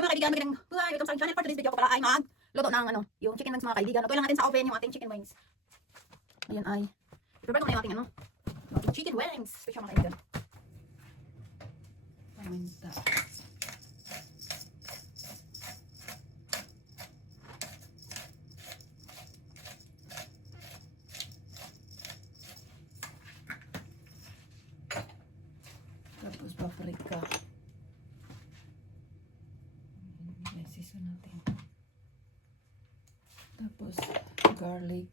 Hello mga kaibigan, magandang buhay. Welcome sa aking channel. For today's video ko pala ay magluto ng yung chicken wings mga kaibigan. Lutuin lang natin sa oven yung ating chicken wings. Ayan ay, i-prepare ko na yung ating yung ating chicken wings. Special mga kaibigan. Paminta. Tapos paprika. Season natin. Tapos garlic.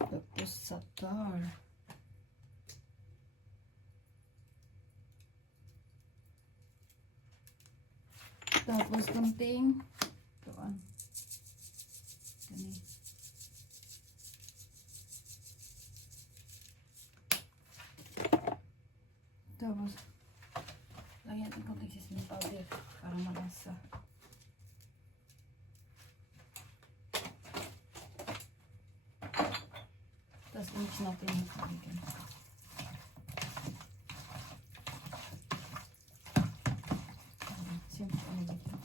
Tapos satar. Tapos kunting tuan. Kani. Tapos lagyan natin konting seasoning powder para malasa. Tapos mix natin yung kaibigan. Siyempre ano dito.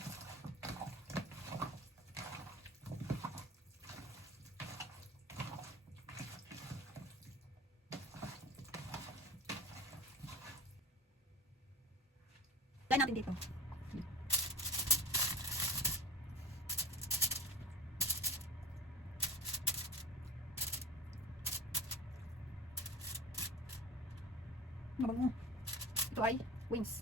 Lagyan natin dito. Mabango. Ito ay wings.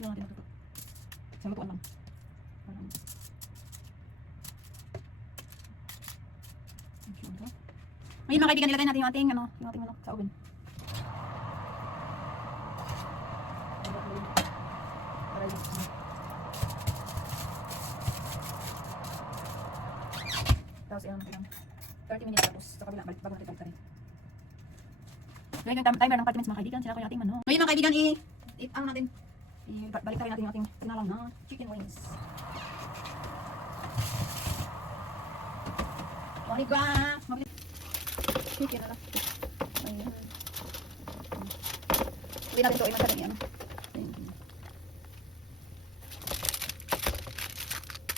Ito natin ito. Sa lutuan lang. Ngayon mga kaibigan, nilagay natin yung ating sa oven. Tapos ilang 30 minutes tapos sa kabila bago natin balik rin. Ngayon yung timer ng 40 minutes mga kaibigan, sila ko yung ating Ngayon mga kaibigan, balik rin natin yung ating tinalang na chicken wings. Morning ba? Chicken na lang. Ayan. Uwi natin ito. Iman natin yan.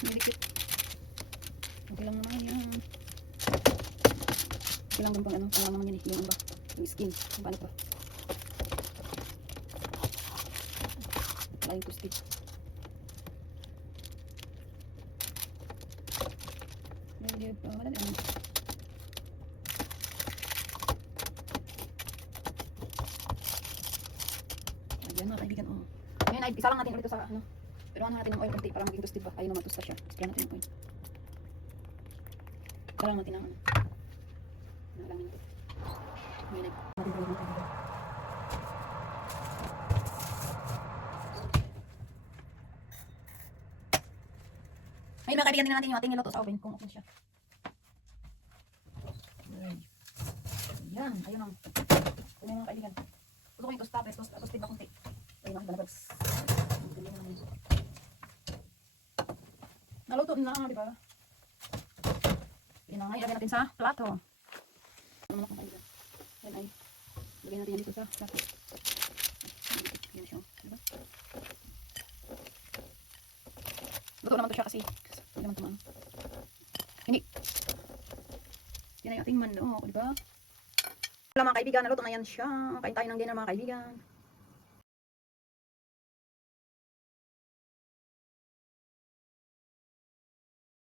Nilikit. Okay lang naman yan. Okay lang pang lang naman yan yung skin. Yung paano pa. Wala yung kustik. Hindi pa madali ano. Ayan mga kaibigan, oh. Ngayon ay isa lang natin ulit ito sa pero natin ng oil konti para maging toasted pa. Ayun naman toast siya. Spray natin ng oil. Para natin ng nalang natin. Ngayon ay natin mga kaibigan. Ngayon mga kaibigan, tingnan natin yung ating niluto sa oven kung okay siya. Ayan, ayun ang. Ayun mga kaibigan. Gusto ko yung toasted ba konti. Ayun ang balabas. Naluto na, di ba? Yan na nga, ilagay natin sa plato. Ano mga kaibigan? Yan ay, ilagay natin yan dito sa plato. Yan siya, di ba? Luto naman to siya kasi hindi naman tumano. Hindi. Yan ay ating manok, di ba? Wala mga kaibigan, naluto na yan siya. Kain tayo ng dinner mga kaibigan.